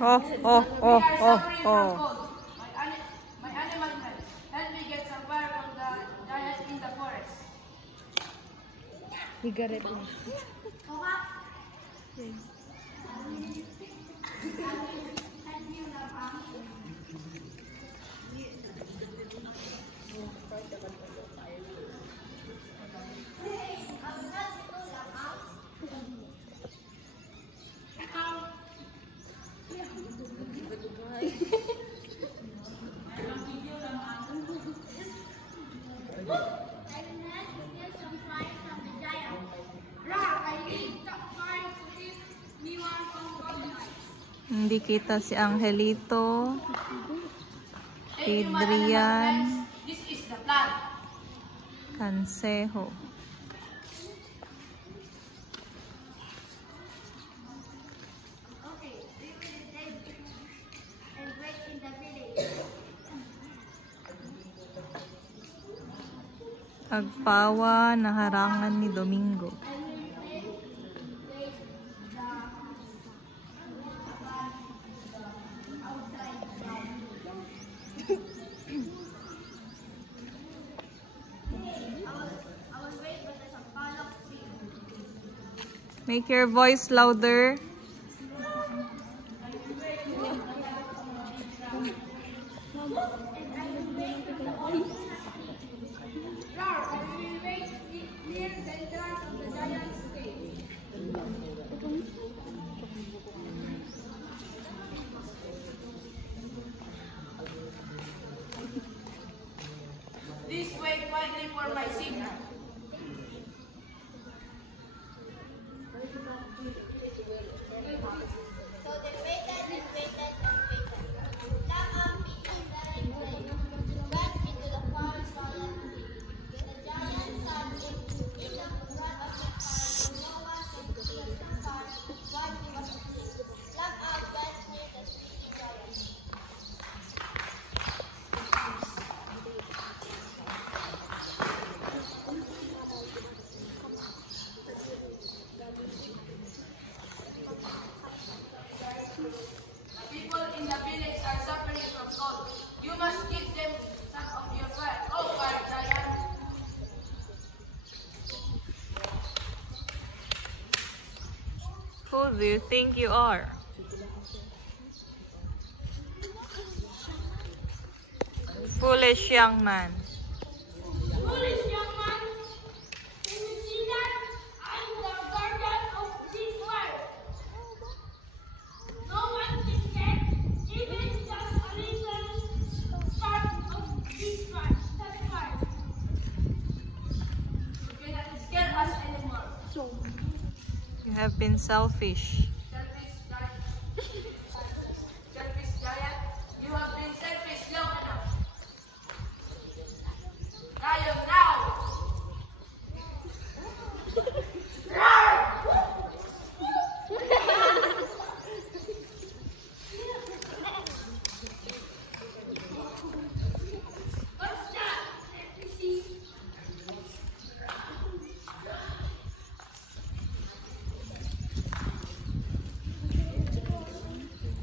Oh. My animal friend, help me get some fire from the giant in the forest. Higaret mo. Hindi kita si Angelito, Adrian, This is the plan. Cansejo. Okay, we will dig and wait in the village. Agpawa na harangan ni Domingo. Make your voice louder. This way quietly for my signal. So they waited and waited and waited. Lam went into the far silently. The giant sat in the front of the car, no one could see the car while he was asleep. Lam went near the sleepy giant. People in the village are suffering from cold. You must give them some of your fire. Oh, fire giant! Who do you think you are? Foolish young man. Foolish young man! Can you see that? I'm the guardian of this world. No one can get even just a little spark of this fire. That fire. You cannot scare us anymore. You have been selfish. Selfish giant. Selfish giant. You have been selfish long enough. Tayo now! What's that? Let me see.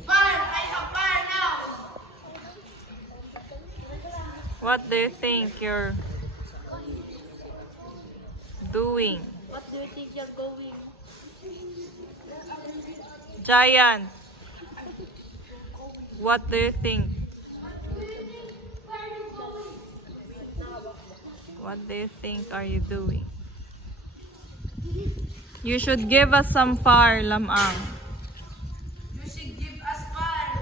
Fire! I have fire now! What do you think you're doing? What do you think you're going? Giant. What do you think? Where are you going? What do you think are you doing? You should give us some fire, Lamang. You should give us fire.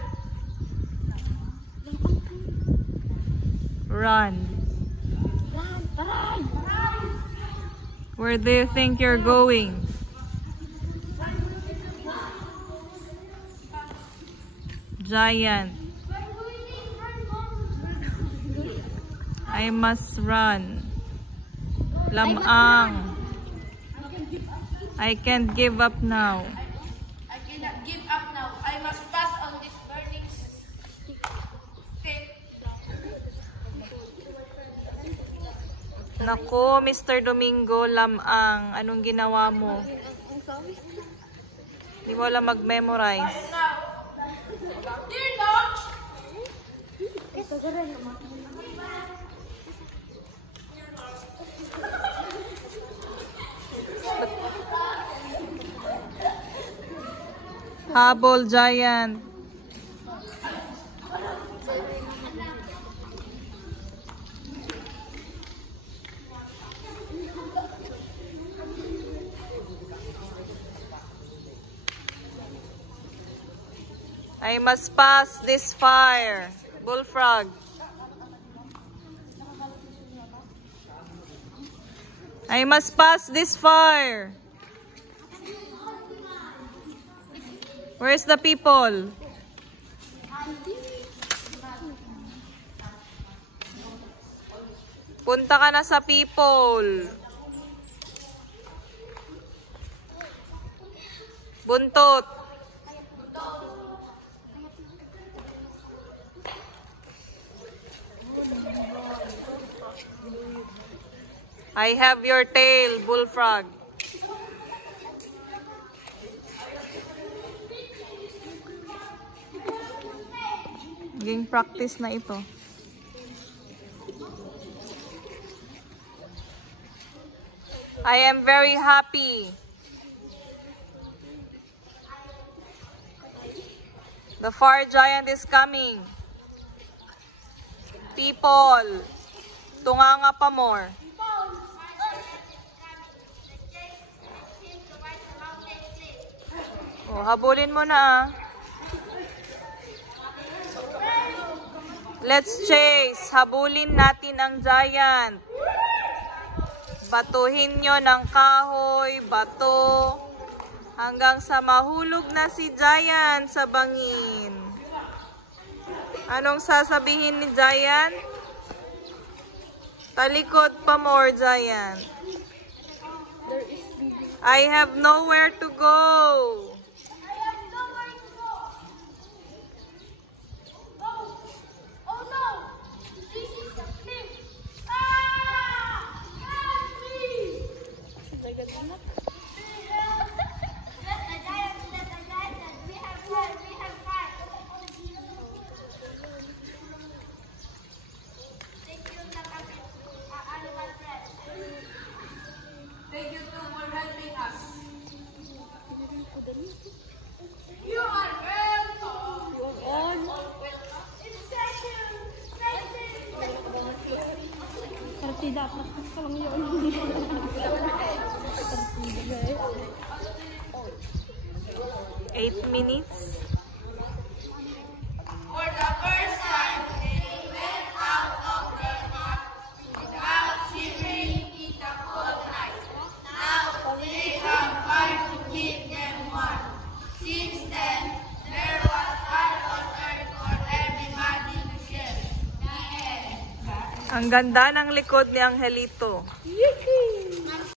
Run. Run! Where do you think you're going? Giant. I must run. Lamang. I can't give up now. I cannot give up now. I must pass on this burning stick. Nako, Mr. Domingo, Lamang. Anong ginawa mo? Di mo lang mag-memorize. Now, Habol, giant. I must pass this fire. Bullfrog. I must pass this fire. Where's the people? Punta ka na sa people. Buntot. I have your tail, bullfrog. Naging practice na ito. I am very happy. The fire giant is coming. People, tunganga pa more. Oh, habulin mo na. Let's chase. Habulin natin ang giant. Batuhin nyo ng kahoy, bato, hanggang sa mahulog na si giant sa bangin. Anong sasabihin ni giant? Talikod pa more, giant. I have nowhere to go. Dapat lang yun. 8 minutes. For the first time, they went out of their hearts without shivering in the cold night. Now they have fire to keep them warm. Since then, there was fire on earth for everybody to share. The end. Ang ganda ng likod ni Angelito. Yuki!